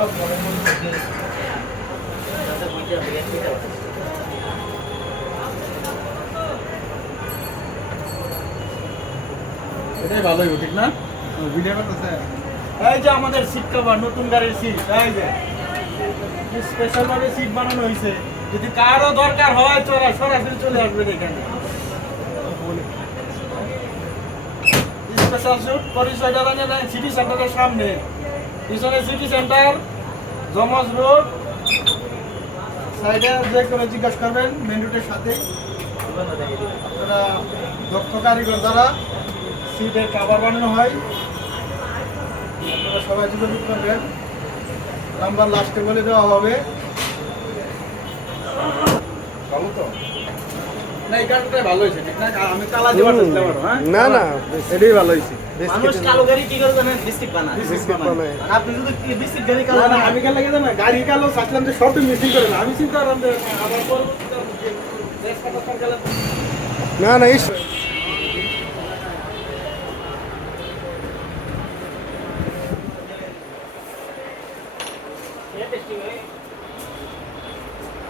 এটাই ভালোই ঠিক না? ভিডিও করতেছে। এই যে আমাদের সিট কভার, নতুন গাড়ির সিট, এই যে স্পেশাল ভাবে সিট বানানো হয়েছে। যদি কারো দরকার হয় সরাসরি চলে আসবেন এখানে। স্পেশাল শুট পরিচয়টা জানেন সিটি সেন্টারের সামনে, পিছনে সিটি সেন্টার, জমজ রোড, সাইডে যে কোনো জিজ্ঞাসা করবেন মেন রোডের সাথে। আপনারা দক্ষ কারিগর দ্বারা সিটের কাভার বানানো হয়। আপনারা সবাই যোগাযোগ করবেন, নাম্বার লাস্টে বলে দেওয়া হবে। ভালো তো না, এই কাজটাই ভালো হয়েছে ঠিক না? আমি কালা দিয়ে বানাচ্ছিলাম আরো, হ্যাঁ না না এটাই ভালো হয়েছে। মানুষ কালো গাড়ি কি করে জানেন? বিস্কিট বানায়। বিস্কিট বানায়। আর আপনি যদি বিস্কিট গাড়ি কালো না, বানান, আমি কেন লাগে না গাড়ি কালো চাচ্ছিলাম যে সবই মিসিং করে না, আমি চিন্তা করলাম যে আবার পরবর্তীতে না না